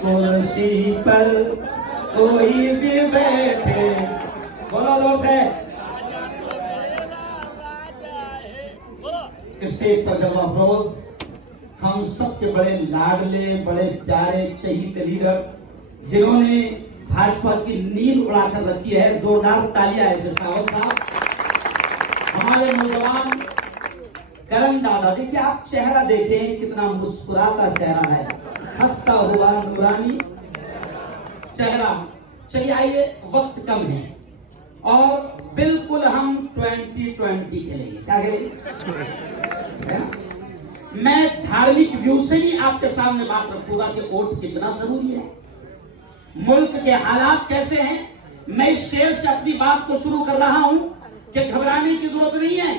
कुर्सी पर कोई भी बैठे। बोलो लोग से स्टेज पर जब अफरोज हम सबके बड़े लाडले, बड़े प्यारे चहीते लीडर जिन्होंने भाजपा की नींद उड़ाकर रखी है, जोरदार तालियां ऐसे साहब हमारे नौजवान करण दादा। देखिए आप चेहरा देखें, कितना मुस्कुराता चेहरा है, हंसता हुआ नूरानी चेहरा। चलिए आइए, वक्त कम है और बिल्कुल हम 2020 खेलेंगे। क्या खेलेंगे? मैं धार्मिक व्यू से ही आपके सामने बात रखूंगा कि वोट कितना जरूरी है, मुल्क के हालात कैसे हैं। मैं इस शेर से अपनी बात को शुरू कर रहा हूं कि घबराने की जरूरत नहीं है,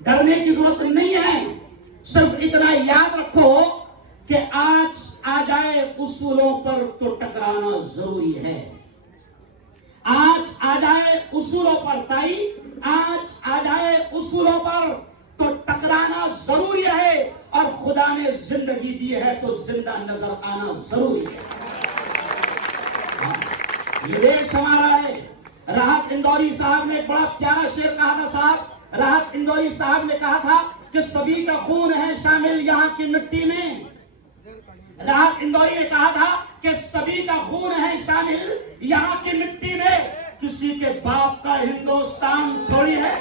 डरने की जरूरत नहीं है। सिर्फ इतना याद रखो कि आज आ जाए उसूलों पर तो टकराना जरूरी है। आज आ जाए उसूलों पर ताई, आज आ जाए उसूलों पर तो टकराना जरूरी है। और खुदा ने जिंदगी दी है तो जिंदा नजर आना जरूरी है। ये देश हमारा है। राहत इंदौरी साहब ने एक बड़ा प्यारा शेर कहा था साहब। राहत इंदौरी साहब ने कहा था कि सभी का खून है शामिल यहाँ की मिट्टी में। राहत इंदौरी ने कहा था कि सभी का खून है शामिल यहाँ की मिट्टी में, किसी के बाप का हिंदुस्तान थोड़ी है।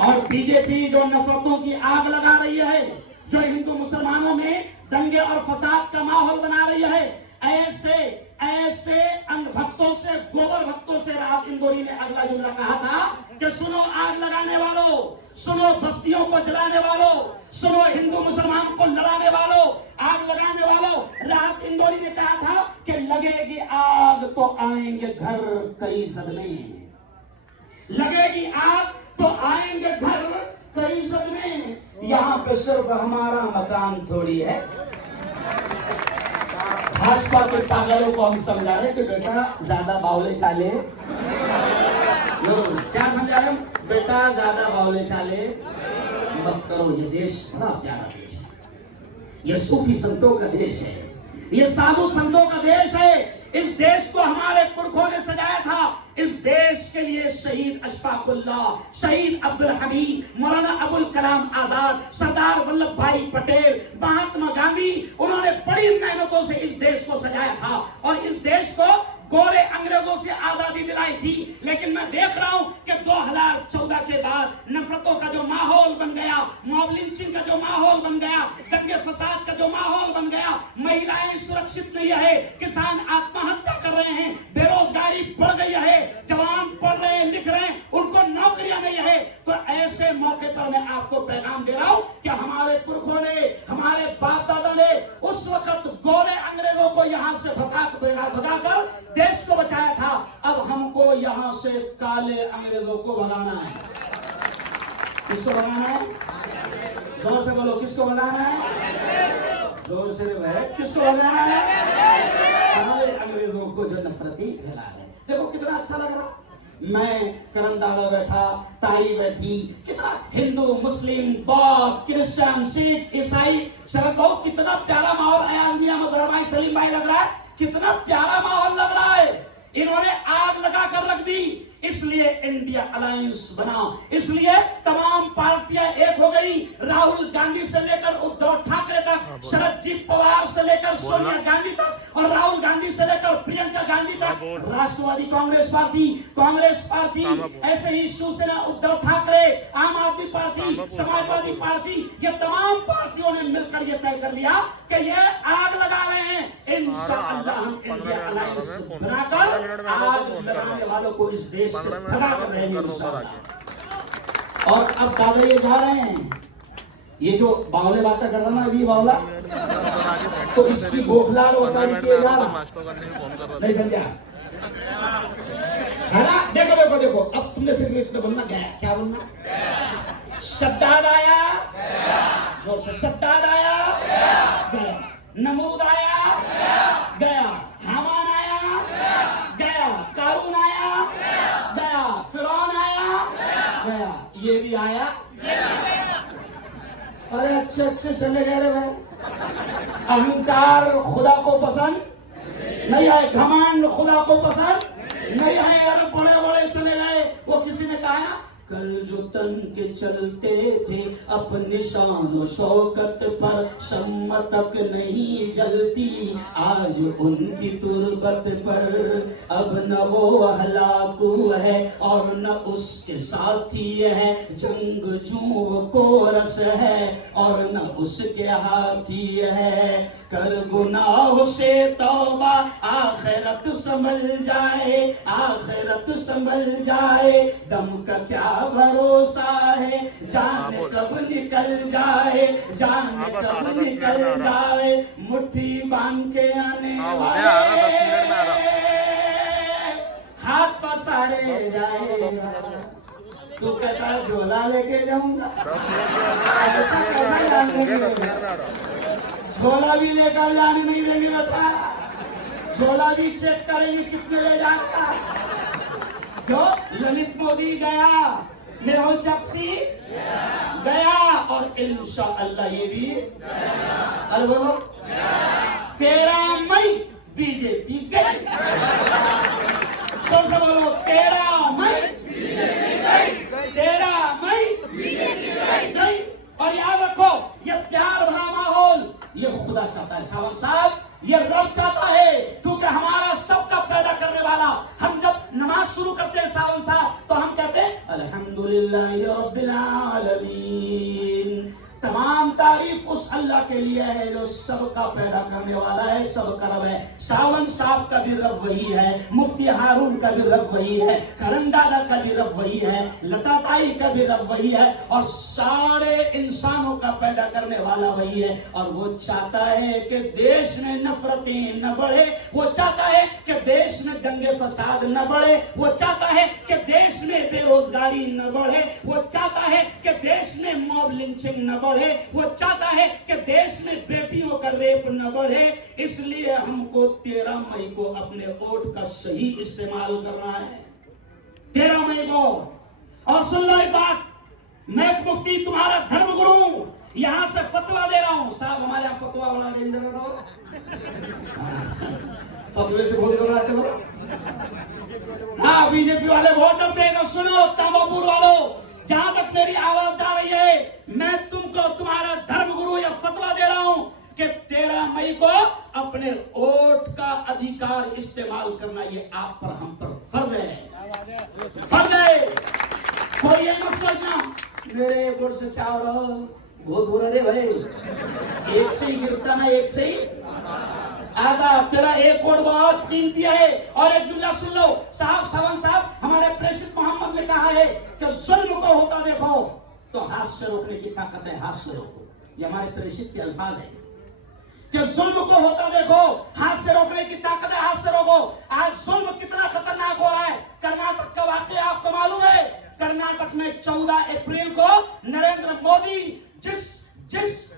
और बीजेपी जो नफरतों की आग लगा रही है, जो हिंदू मुसलमानों में दंगे और फसाद का माहौल बना रही है, ऐसे ऐसे अंध भक्तों से, गोबर भक्तों से राहत इंदौरी ने अगला जुमला कहा था कि सुनो आग लगाने वालों, सुनो बस्तियों को जलाने वालों, सुनो हिंदू मुसलमान को लड़ाने वालों, आग लगाने वालों। राहत इंदौरी ने कहा था कि लगेगी आग तो आएंगे घर कई सदमे, लगेगी आग तो आएंगे घर कई सदमे, यहाँ पे सिर्फ हमारा मकान थोड़ी है। भाजपा के पागलों को हम समझा रहे कि बेटा ज्यादा बावले चाले, क्या समझा रहे? बेटा ज्यादा बावले चाले मत करो। ये देश बड़ा प्यारा देश है, ये सूफी संतों का देश है, ये साधु संतों का देश है। इस देश को हमारे पुरखों ने सजाया था। इस देश के लिए शहीद अशफाकुल्लाह, शहीद अब्दुल हमीद, मौलाना अबुल कलाम आजाद, सरदार वल्लभ भाई पटेल, महात्मा गांधी, उन्होंने बड़ी मेहनतों से इस देश को सजाया था और इस देश को गोरे अंग्रेजों से आजादी दिलाई थी। लेकिन मैं देख रहा हूं कि 2014 के बाद नफरतों का जो माहौल बन गया, मॉब लिंचिंग का जो माहौल बन गया, दंगे फसाद का जो माहौल बन गया, महिलाएं सुरक्षित नहीं है, किसान आत्महत्या कर रहे हैं, बेरोजगारी बढ़ गई है, जवान पढ़ रहे हैं, लिख रहे हैं, उनको नौकरियां नहीं है। तो ऐसे मौके पर मैं आपको पैगाम दे रहा हूं कि हमारे पुरखों ने, हमारे बाप दादा ने उस वक्त गोरे अंग्रेजों को यहां से भगाकर देश को बचाया था। अब हमको यहां से काले अंग्रेजों को भगाना है। किसको भगाना है? जोर से बोलो, किसको भगाना है? जोर से है, किसको भगाना है? काले अंग्रेजों को जो नफरती फैला है। देखो कितना अच्छा लग रहा। मैं, करण दादा बैठा, ताई बैठी, कितना हिंदू, मुस्लिम, बौद्ध, क्रिश्चियन, सिख, ईसाई, शरद बाबू, कितना प्यारा माहौल है। अहमद भाई, सलीम भाई लग रहा है, कितना प्यारा माहौल लग रहा है। इन्होंने आग लगा कर रख दी, इसलिए इंडिया अलायंस बना, इसलिए तमाम पार्टियां एक हो गई। राहुल गांधी से लेकर उद्धव ठाकरे तक, शरद जी पवार से लेकर सोनिया गांधी तक और राहुल गांधी से लेकर प्रियंका गांधी तक, राष्ट्रवादी कांग्रेस पार्टी, ऐसे ही शिवसेना, उद्धव ठाकरे, आम आदमी पार्टी, समाजवादी पार्टी, ये तमाम पार्टियों ने मिलकर ये तय कर लिया कि ये आग लगा रहे हैं। इंशाअल्लाह हम इंडिया अलायंस बनाकर आग लगाने वालों को इस देश से भगा कर रहेंगे इंशाअल्लाह। और अब दादा ये जा रहे हैं, ये जो बावले बातें कर रहा ना अभी बावला, तो इसकी गोखलार होता नहीं समझा है ना? देखो देखो देखो, अब तुमने सिर्फ इतना बोलना, गया क्या बोलना? शद्दाद आया, जोर से शद्दाद आया, गया। नमरूद आया, गया। हामान आया, गया। कारून आया, गया। फिरौन आया, गया। ये भी आया। अरे अच्छे अच्छे चले गए रे भाई। अहंकार खुदा को पसंद नहीं है, घमंड खुदा को पसंद नहीं है। अरे बड़े बड़े चले गए, वो किसी ने कहा ना, कल जो तन के चलते थे अपने शान शौकत पर, शम्म तक नहीं जलती आज उनकी तुरबत पर। अब न वो हलाकू है और न उसके साथी है, जंग जू को रस है और न उसके हाथी है। कर गुनाह से तौबा आखिरत संभल जाए, आखिरत संभल जाए। दम का क्या भरोसा है, जान कब निकल जाए, जान कब निकल जाए। मुट्ठी बांध के आने वाले हाथ पसारे जाएगा। तू कहता झोला लेके जाऊंगा, झोला भी लेकर जाने नहीं देंगे। बता, झोला भी चेक करेंगे कितने ले जाता। जो ललित मोदी गया, मेहुल चोकसी गया और इंशाअल्लाह ये भी। अरे बोलो 13 मई बीजेपी गई। सबसे बोलो 13 मई बीजेपी गई, 13 मई बीजेपी गई। और याद रखो, ये प्यार भरा माहौल ये खुदा चाहता है सावन साहब, ये रब चाहता है, क्योंकि हमारा सबका पैदा करने वाला। हम जब नमाज शुरू करते हैं सावन साहब तो हम कहते हैं अल्हम्दुलिल्लाह रब्बिल आलमीन। तमाम तारीफ उस अल्लाह के लिए है जो सबका पैदा करने वाला है, सबका रब है। सावन साहब का भी रब वही है, मुफ्ती हारून का भी रब वही है, करण दादा का भी रब वही है, लता ताई का भी रब वही है, और सारे इंसानों का पैदा करने वाला वही है। और वो चाहता है कि देश में नफरतें न बढ़े, वो चाहता है कि देश में दंगे फसाद न बढ़े, वो चाहता है कि देश में बेरोजगारी न बढ़े, वो चाहता है कि देश में मॉब लिंचिंग न बढ़े, वो चाहता है कि देश में बेटियों का रेप न बढ़े। इसलिए हमको 13 मई को अपने वोट का सही इस्तेमाल करना है, 13 मई को। और सुन लो एक बात, मैं एक मुफ्ती तुम्हारा धर्मगुरु यहां से फतवा दे रहा हूं। साहब हमारे यहाँ फतवा बड़ा डेंजर हो, फतवे से बहुत घबरा चलो। हाँ, बीजेपी वाले बहुत डरते हैं। तो सुनो तांबापुर वालों, जहां तक मेरी आवाज जा रही है, मैं तुमको तुम्हारा धर्मगुरु या फतवा दे रहा हूं कि 13 मई को अपने वोट का अधिकार इस्तेमाल करना ये आप पर हम पर फर्ज है, फर्ज है। कोई ये मत सोचना मेरे वोट से क्या हो रहा, बहुत हो रहा है भाई, एक से ही गिरता ना एक से ही आधा। तेरा एक वोट बहुत कीमती है। और एक जुमला सुन लो साहब, सावन साहब, हमारे प्रेषित मोहम्मद ने कहा है कि जुल्म को होता देखो तो हाथ से रोकने की ताकत है, हाथ से रोको। ये हमारे प्रेषित के अल्फाज है कि जुल्म को होता देखो, हाथ से रोकने की ताकत है, हाथ से रोको। आज जुल्म कितना खतरनाक हो रहा है। कर्नाटक का वाकया आपको मालूम है। कर्नाटक में 14 अप्रैल को नरेंद्र मोदी जिस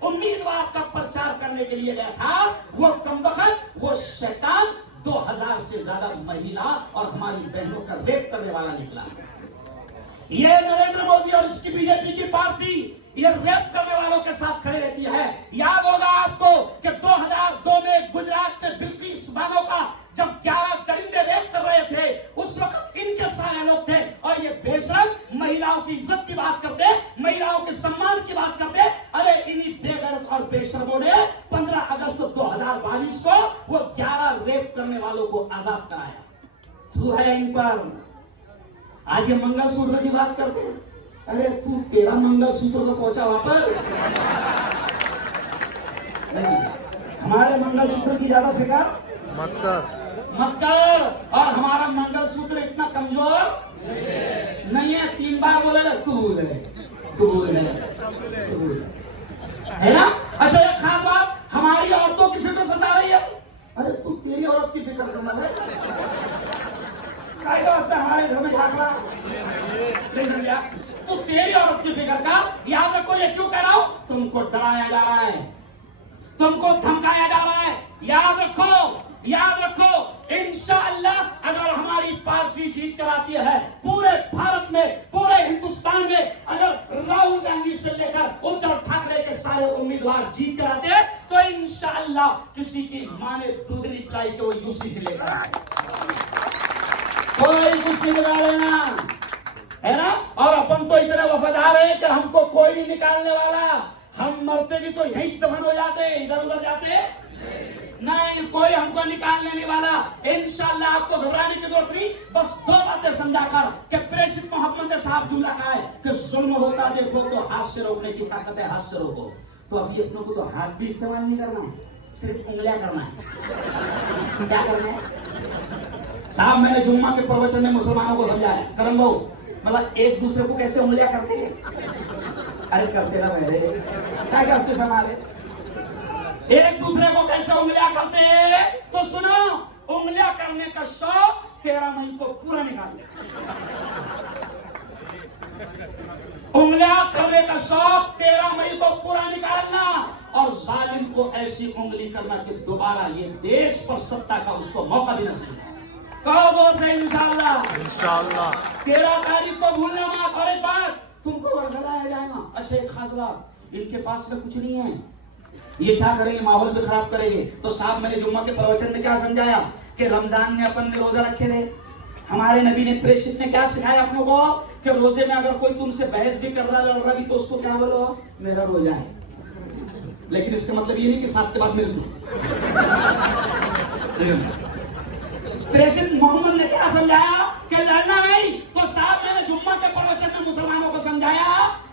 उम्मीदवार का प्रचार करने के लिए गया था, वो कमबख्त, वो शैतान 2000 से ज्यादा महिला और हमारी बहनों का रेप करने वाला निकला। ये नरेंद्र मोदी और इसकी बीजेपी की पार्टी ये रेप करने वालों के साथ खड़े रहती है। याद होगा आपको कि 2002 में गुजरात में बिल्किस बानो का जब 11 दरिंदे रेप कर रहे थे, उस वक्त इनके सारे लोग थे। और ये बेशरम महिलाओं की इज्जत की बात करते, महिलाओं के सम्मान की बात करते। अरे इन्हीं बेगैरत और बेशरमों ने 15 अगस्त 2022 को वो 11 रेप करने वालों को आजाद कराया। तू है इन पर। आज ये मंगलसूत्र की बात करते हैं। अरे तू तेरा मंगलसूत्र तो पहुंचा वहां पर नहीं, हमारे मंगलसूत्र की ज्यादा फिक्र मत कर। और हमारा मंगलसूत्र इतना कमजोर नहीं है। 3 बार बोलेगा कबूल है ना। अच्छा एक खास बात, हमारी औरतों की फिक्र सता रही है। अरे तू तेरी औरत की फिक्र करना है, हमारे घर में झाकड़ा नहीं समझा। तो तेरी औरत की फिक्र का। याद रखो, ये क्यों कह रहा हूं, तुमको डराया जा रहा है, तुमको धमकाया जा रहा है। याद रखो इंशाअल्लाह अगर हमारी पार्टी जीत कर आती है, पूरे भारत में, पूरे हिंदुस्तान में, अगर राहुल गांधी से लेकर उद्धव ठाकरे के साथ सारे उम्मीदवार जीत कर आते तो इंशाअल्लाह किसी की मां ने दूध नहीं पिलाई कि वो यूसी से लेकर आए। कोई कुछ नहीं बिगाड़ेगा, है ना। और अपन तो इतने वफादार है कि हमको कोई नहीं निकालने वाला। हम मरते भी तो यहीं से दफन हो जाते, इधर उधर जाते नहीं, कोई हमको निकालने नहीं वाला। इंशाअल्लाह आपको घबराने की जरूरत नहीं। बस दो बातें समझाकर कि प्रेषित मोहम्मद ने साहब जुमला कहा है कि जुल्म होता देखो तो हाथ से रोकने की ताकत है, हाथ से रोको। तो अभी अपनों को तो हाथ भी इस्तेमाल नहीं करना है, सिर्फ उंगलियां करना है। क्या करना है साहब? मैंने जुम्मा के प्रवचन में मुसलमानों को समझाया, करम भाऊ, मतलब एक दूसरे को कैसे उंगलियां करते हैं। अरे करते ना मेरे, क्या करते संभाले, एक दूसरे को कैसे उंगलियां करते हैं। तो सुनो, उंगलियां करने का शौक 13 मई को पूरा निकाल लिया। उंगलियां करने का शौक 13 मई को पूरा निकालना और जालिम को ऐसी उंगली करना कि दोबारा ये देश पर सत्ता का उसको मौका भी नसीब कहो। दोस्त है इंशाअल्लाह, इंशाअल्लाह 13 तारीख को भूलना मत। और एक बात तुमको वर्गलाया जाएगा। अच्छा एक खास बात, इनके पास में कुछ नहीं है, ये क्या करेंगे, माहौल भी खराब करेंगे। तो साहब मैंने जुम्मा के प्रवचन में क्या समझाया कि रमजान में अपन ने रोजा रखे थे। हमारे नबी ने प्रेषित ने क्या सिखाया अपनों को कि रोजे में अगर कोई तुमसे बहस भी कर रहा लड़ रहा भी तो उसको क्या बोलो, मेरा रोजा है। लेकिन इसका मतलब ये नहीं कि 7 के बाद मिल दो। प्रेषित मोहम्मद ने क्या समझाया कि लड़ना नहीं। तो साहब मैंने जुम्मा के प्रवचन में मुसलमानों को समझाया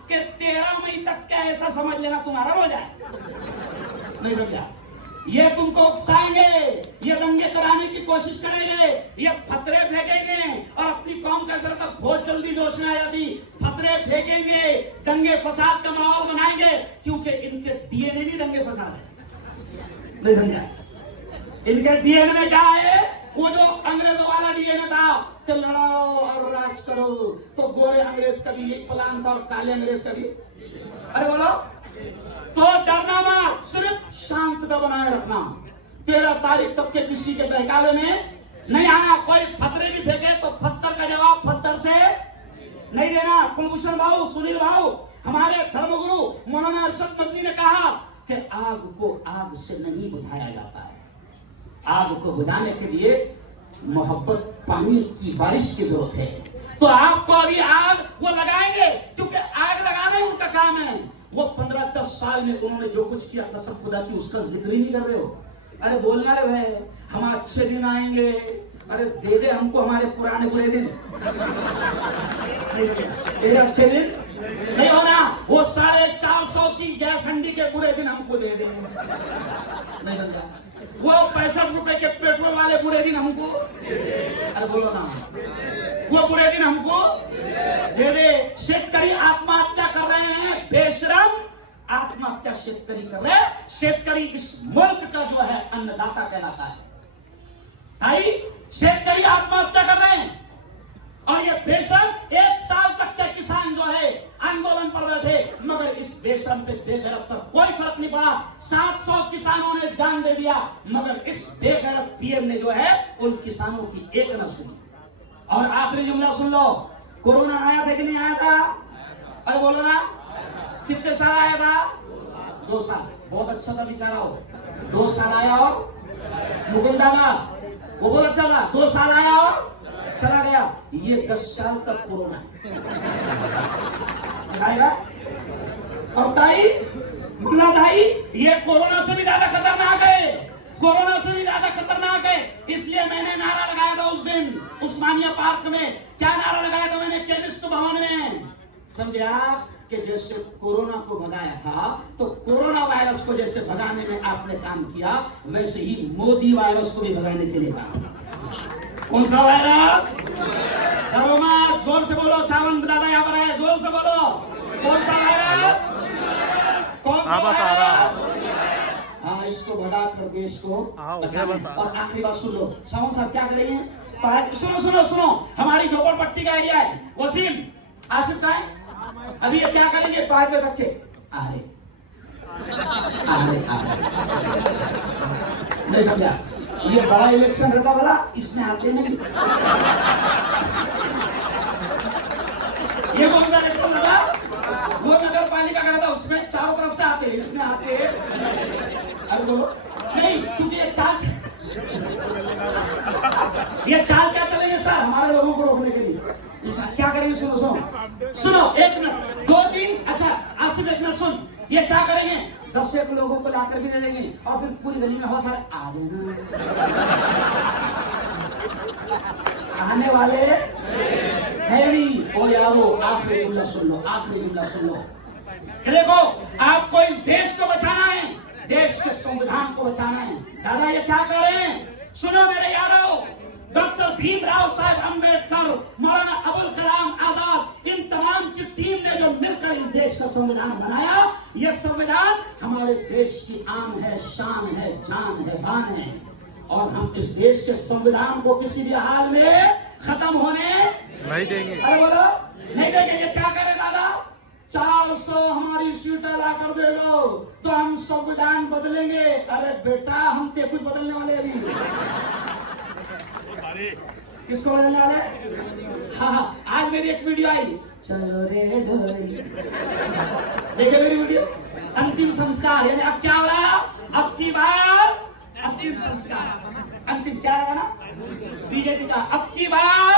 कि 13 मई तक क्या ऐसा समझ लेना तुम्हारा रोजा है। नहीं समझा? ये तुमको उकसाएंगे, ये दंगे कराने की कोशिश करेंगे, ये फतरे फेंकेंगे और अपनी कौम का जरा बहुत जल्दी जोश में आ जाती, फतरे फेंकेंगे, दंगे फसाद का माहौल बनाएंगे, क्योंकि इनके डीएनए भी दंगे फसाद है। नहीं समझा? इनके डीएनए में क्या है, वो जो अंग्रेजों वाला डीएनए था कि लड़ाओ और राज करो, तो गोरे अंग्रेज का भी यही प्लान था और काले अंग्रेज का भी। अरे बोलो, तो डरना मत, सिर्फ शांतता बनाए रखना। 13 तारीख तक के किसी के बहकावे में नहीं आना। कोई फतरे भी फेंके तो पत्थर का जवाब पत्थर से नहीं देना। कुलभूषण भाऊ, सुनील भाऊ, हमारे धर्मगुरु मौलाना अरशद मदनी ने कहा कि आग को आग से नहीं बुझाया जाता है, आग को बुझाने के लिए मोहब्बत पानी की बारिश की जरूरत है। तो आपको अभी आग वो लगाएंगे, क्योंकि आग लगाना ही उनका काम है। वो 15-10 साल में उन्होंने जो कुछ किया कसम खुदा की उसका जिक्र ही नहीं कर रहे हो। अरे बोलना रे भाई, हम अच्छे दिन आएंगे, अरे दे दे हमको हमारे पुराने बुरे दिन। ये अच्छे दिन नहीं होना, वो 450 की गैस हंडी के बुरे दिन हमको दे दे। नहीं समझा? वो 65 रुपए के पेट्रोल वाले बुरे दिन हमको, अरे बोलो ना, वो बुरे दिन हमको दे दे। शेतकरी आत्महत्या कर रहे हैं, बेशरम आत्महत्या शेतकरी कर रहे हैं। शेतकरी इस मुल्क का जो है अन्नदाता कहलाता है। भाई शेतकरी आत्महत्या कर रहे हैं और ये बेशरम 1 साल तक के किसान जो है आंदोलन पर बैठे, मगर इस बेशरम पे बेगैरत पर कोई फर्क नहीं पड़ा। 700 किसानों ने जान दे दिया, मगर इस बेगैरत पीएम ने जो है उन किसानों की एक न सुनी। और आखिरी जुमला सुन लो, कोरोना आया था कि नहीं आया था? अरे बोलो ना, कितने साल आया था? 2 साल। बहुत अच्छा था बेचारा हो, 2 साल आया और मुकुंद दादा वो बहुत अच्छा था, 2 साल आया और चला गया। ये 10 साल तक कोरोना आएगा। और ताई मुल्ला भाई, ये कोरोना से भी ज्यादा खतरनाक है, कोरोना से भी ज्यादा खतरनाक है। इसलिए मैंने नारा लगाया था उस दिन उस्मानिया पार्क में। क्या नारा लगाया था मैंने? केमिस्ट भवन में। समझे आप कि जैसे कोरोना को भगाया था, तो कोरोना वायरस को जैसे भगाने में आपने काम किया, वैसे ही मोदी वायरस को भी भगाने के लिए काम। कौन सा वायरस? कोरोना। जोर से बोलो, सावंत दादा यहाँ पर है, जोर से बोलो। कौन सा वायरस? कौन सा वायरस? हाँ, इसको भगा कर देश को बचाना। और आखिरी बात सुन लो, सावंत साहब क्या करेंगे? सुनो सुनो सुनो, हमारी झोपड़पट्टी का एरिया है, वसीम आसिफ का है। अभी ये क्या करेंगे? पाइप में रखे अरे अरे अरे, नहीं समझा? ये बड़ा इलेक्शन रहता वाला, इसमें आते नहीं। ये कौन सा इलेक्शन लगा? वो नगर पालिका का रहता, उसमें चारों तरफ से आते इसमें आते अरे बोलो नहीं, क्योंकि ये चाल क्या चलेंगे सर हमारे लोगों को रोकने के लिए? क्या करेंगे? सुनो सुनो सुनो, एक मिनट, 2-3, अच्छा आसिफ एक मिनट सुन, ये क्या करेंगे? 10 लोगों को लाकर भी ले लेंगे और फिर पूरी गली में हवा आ आने वाले है नहीं। ओ यारो आखिरी जुमला सुन लो, आखिरी जुमला सुन लो। देखो आपको इस देश को बचाना है, देश के संविधान को बचाना है। दादा ये क्या कर रहे हैं? सुनो मेरे यारों, डॉक्टर भीमराव साहब अंबेडकर, मौलाना अबुल कलाम आजाद, इन तमाम की टीम ने जो मिलकर इस देश का संविधान बनाया, यह संविधान हमारे देश की आन है, शान है, जान है, बान है। और हम इस देश के संविधान को किसी भी हाल में खत्म होने नहीं देंगे। अरे बोलो नहीं देंगे। ये क्या करे दादा? 400 हमारी सीटें ला कर दे दो तो हम संविधान बदलेंगे। अरे बेटा हम ते कुछ बदलने वाले अभी किसको बदलने वाले? हाँ, आज मेरी एक वीडियो आई, चलो रे ढोली, देखिए मेरी वीडियो, अंतिम संस्कार, यानी अब क्या हो रहा? अब की बार अंतिम संस्कार, अंतिम क्या रहा ना बीजेपी का, अब की बार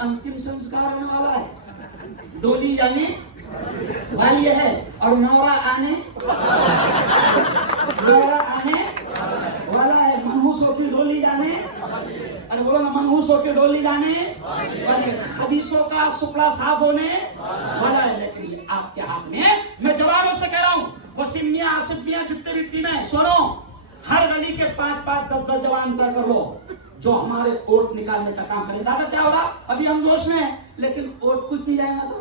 अंतिम संस्कार होने वाला है। डोली जाने वाली है और नौरा आने वाला है। मनहूसों की डोली जाने, अरे बोलो ना, मनहूसों की डोली जाने वाले, खबीसों का सुपड़ा साफ होने वाला है। लेकिन आपके हाथ में, मैं जवानों से कह रहा हूँ, वसीम मियां, आसिफ मियां, जितने भी टीम है, सुनो, हर गली के 5-5, 10-10 जवान तय करो जो हमारे वोट निकालने का काम करें। दादा क्या होगा? अभी हम जोश में हैं, लेकिन वोट कुछ नहीं जाएगा तो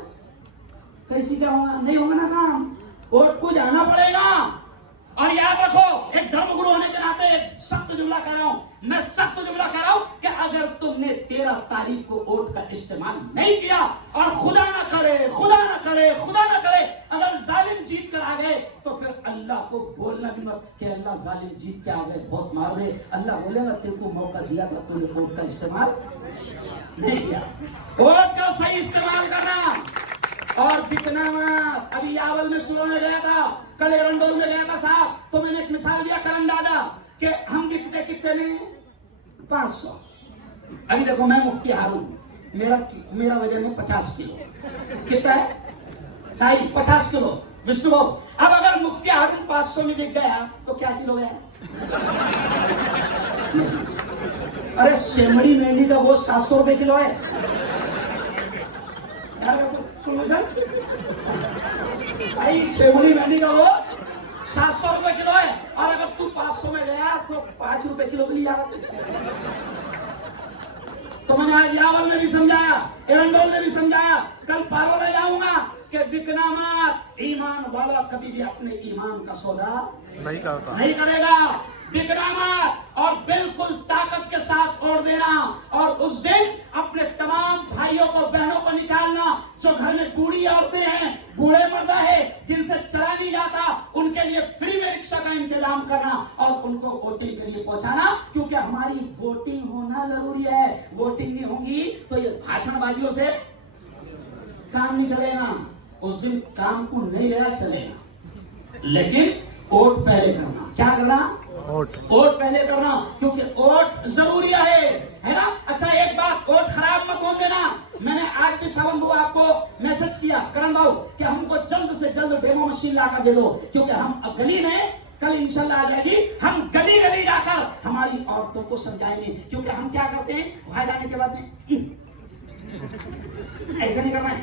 कैसी क्या होगा? नहीं होगा ना काम, वोट को जाना पड़ेगा। और याद रखो, एक धर्मगुरु होने के नाते सख्त जुमला कह रहा हूं, मैं सख्त जुमला कह रहा हूं कि अगर तुमने 13 तारीख को वोट का इस्तेमाल नहीं किया और खुदा ना करे, खुदा ना करे, खुदा ना करे, अगर जालिम जीत कर आ गए तो फिर अल्लाह को बोलना भी मत कि अल्लाह जालिम जीत के आ गए, बहुत मार दे। अल्लाह बोलेगा तेरे को मौका दिया था, तूने वोट का इस्तेमाल नहीं किया। वोट का सही इस्तेमाल करना और बिकना मत। अभी यावल में शुरू में गया था, कल एरंडोल में गया था साहब, तो मैंने एक मिसाल दिया करन दादा कि हम बिकते कितने में? 500। अभी देखो मैं मुफ्ती हारून, मेरा वजन है 50 किलो। कितना है? 50 किलो। विष्णु बाबू, अब अगर मुफ्ती हारून 500 में बिक गया तो क्या किलो है? अरे सेमड़ी मेंढी का वो 700 रुपए किलो है। भाई सेमड़ी मेंढी का वो 700 रुपए किलो है, और अगर तू 500 में गया तो 5 रुपए किलो के लिए आ। तो मैंने आज यावल में भी समझाया, एरंडोल में भी समझाया, कल पार्वल में जाऊंगा कि बिकना मत। ईमान वाला कभी भी अपने ईमान का सौदा नहीं करेगा। बिकना मत और बिल्कुल ताकत के साथ ओढ़ देना। और उस दिन अपने तमाम भाइयों को, बहनों को निकालना जो घर में बूढ़ी औरतें हैं, बूढ़े मर्द है जिनसे चला नहीं जाता, उनके लिए फ्री में रिक्शा का इंतजाम करना और उनको वोटिंग के लिए पहुंचाना, क्योंकि हमारी वोटिंग होना जरूरी है। वोटिंग नहीं होगी तो ये भाषणबाजियों से काम नहीं चलेगा। उस दिन काम को नहीं गया चलेगा, लेकिन वोट पहले करना। क्या करना? वोट पहले करना, क्योंकि वोट जरूरी है ना। अच्छा एक बात, वोट खराब मत होने देना। मैंने आज भी सावन बाबू आपको मैसेज किया, करण बाबू, कि हमको जल्द से जल्द डेमो मशीन लाकर दे दो, क्योंकि हम अब गली में कल इंशाल्लाह आ जाएगी, हम गली गली जाकर हमारी औरतों को समझाएंगे। क्योंकि हम क्या करते हैं, वहां जाने के बाद में ऐसा नहीं करना है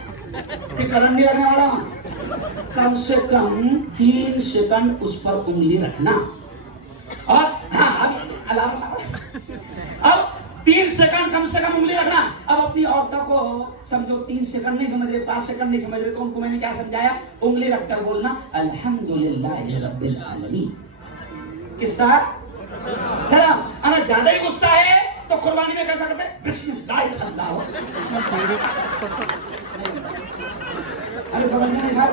कि करण नहीं रखने वाला, कम से कम 3 सेकंड उस पर उंगली रखना। और हाँ, अब 3 सेकंड कम से कम उंगली रखना। अब अपनी औरतों को समझो 3 सेकंड नहीं समझ रहे, 5 सेकंड नहीं समझ रहे, तो उनको मैंने क्या समझाया? उंगली रखकर बोलना अल्हम्दुलिल्लाह रब्बिल आलमीन के साथ। अगर ज्यादा ही गुस्सा है तो कुर्बानी में कैसा करते हैं? बिस्मिल्लाह अल्लाह। अरे समझ में नहीं था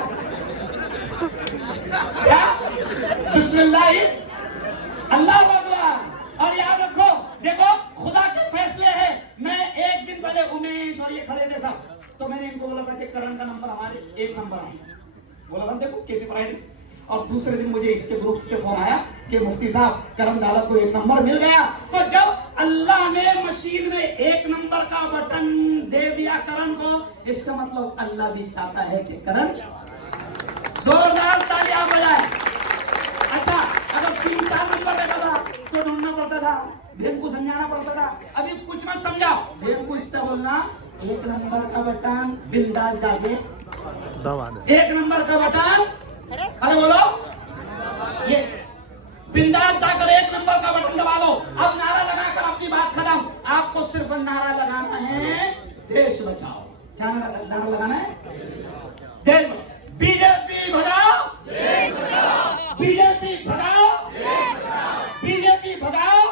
क्या? बिस्मिल्लाह अल्लाह अकबर। और याद रखो, देखो खुदा के फैसले हैं। मैं एक दिन पहले उमेश और ये खड़े थे साहब, तो मैंने इनको बोला था कि करण का नंबर हमारे 1 नंबर है। बोला था देखो केपी प्राइड और दूसरे दिन मुझे इसके ग्रुप से फोन आया कि मुफ्ती साहब करम दादा को 1 नंबर मिल गया। तो जब अल्लाह ने मशीन में 1 नंबर का बटन दे दिया करण को, इसका मतलब अल्लाह भी चाहता है कि करण जोरदार तालियां बजाए। अच्छा, अगर 3-4 नंबर रहता था तो ढूंढना पड़ता था, भेद को समझाना पड़ता था। अभी कुछ मत समझाओ, भेद को इतना बोलना 1 नंबर का बटन बिंदास जाके 1 नंबर का बटन, अरे बोलो ये बिंदास जाकर 1 नंबर का बटन दबा लो। अब नारा लगाकर अपनी बात खत्म। आपको सिर्फ नारा लगाना है देश बचाओ। क्या नारा लगाना है? देश। बीजेपी भगाओ, बीजेपी भगाओ, बीजेपी भगाओ।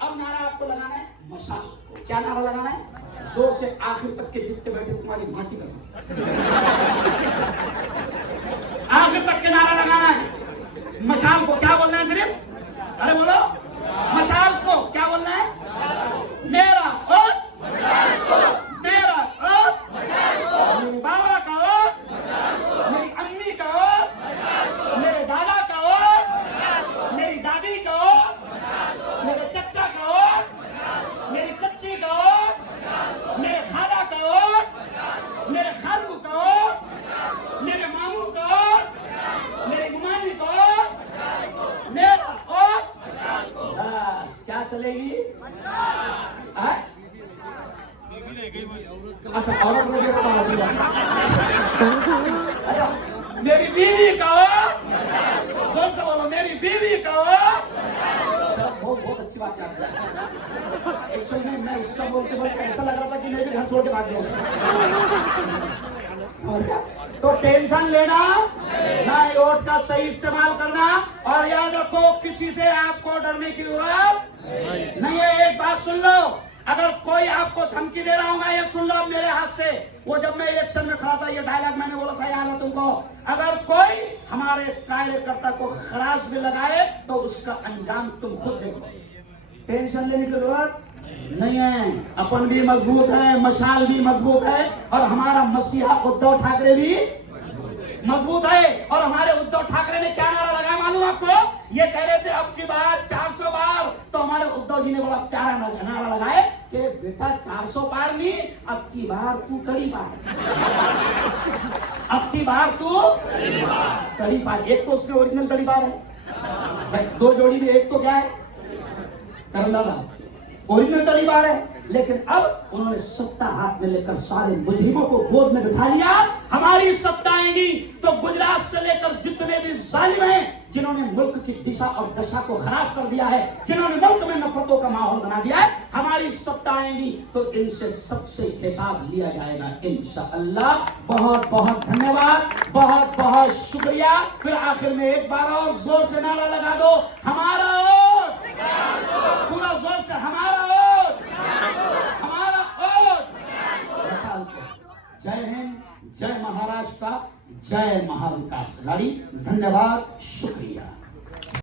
अब नारा आपको लगाना है मशाल। क्या नारा लगाना है? जोर से आखिर तक के जितने बैठे तुम्हारी मां की कसम, आखिर तक के नारा लगाना है। मशाल को क्या बोलना है? सिर्फ अरे बोलो मशाल को क्या बोलना है? मेरा और मेरा और मेरे बाबा का और मेरी अम्मी का और मेरे दादा का और मेरी दादी का और मेरे चचा का और मेरी चच्ची का और मेरे खाला का और मेरे खालू का और मेरे मामू का और मेरे गुमानी का और मेरा और बस क्या चलेगी? अच्छा, औरत लोग मेरी बीवी का और जोर से बोलो मेरी बीवी का और बहुत अच्छी बात याद है। एक्चुअली मैं उसका बोलते बोलते ऐसा लग रहा था कि मैं भी घर छोड़ के भाग गया। तो टेंशन लेना ना, वोट का सही इस्तेमाल करना, और याद रखो किसी से आपको डरने की जरूरत नहीं है। एक बात सुन लो, अगर कोई आपको धमकी दे रहा होगा, ये सुन लो मेरे हाथ से। वो जब मैं इलेक्शन में खड़ा था, ये डायलॉग मैंने बोला था, याद है तुमको? अगर कोई हमारे कार्यकर्ता को खराश भी लगाए तो उसका अंजाम तुम खुद देखो। टेंशन लेने की जरूरत नहीं है। अपन भी मजबूत है, मशाल भी मजबूत है, और हमारा मसीहा उद्धव ठाकरे भी मजबूत है। और हमारे उद्धव ठाकरे ने क्या नारा लगाया मालूम आपको? ये कह रहे थे अब की बार 400 बार। तो हमारे उद्धव जी ने बड़ा प्यारा नारा लगाए कि बेटा 400 बार नहीं, अब की बार तू कड़ी बार, अब की बार तू कड़ी बार। एक तो उसमें ओरिजिनल कड़ी बार है, 2 जोड़ी में, एक तो क्या है करम दादा ओरिजिनल कड़ी बार है। लेकिन अब उन्होंने सत्ता हाथ में लेकर सारे मुजरिमों को गोद में बिठा लिया। हमारी सत्ता आएगी तो गुजरात से लेकर जितने भी जालिम हैं, जिन्होंने मुल्क की दिशा और दशा को खराब कर दिया है, जिन्होंने मुल्क में नफरतों का माहौल बना दिया है, हमारी सत्ता आएगी तो इनसे सबसे हिसाब लिया जाएगा इंशाअल्लाह। बहुत बहुत धन्यवाद, बहुत बहुत शुक्रिया। फिर आखिर में एक बार और जोर से नारा लगा दो, हमारा वोट, पूरा जोर से हमारा वोट, हमारा वोट। जय हिंद, जय महाराष्ट्र, जय महाविकास अघाड़ी। धन्यवाद, शुक्रिया।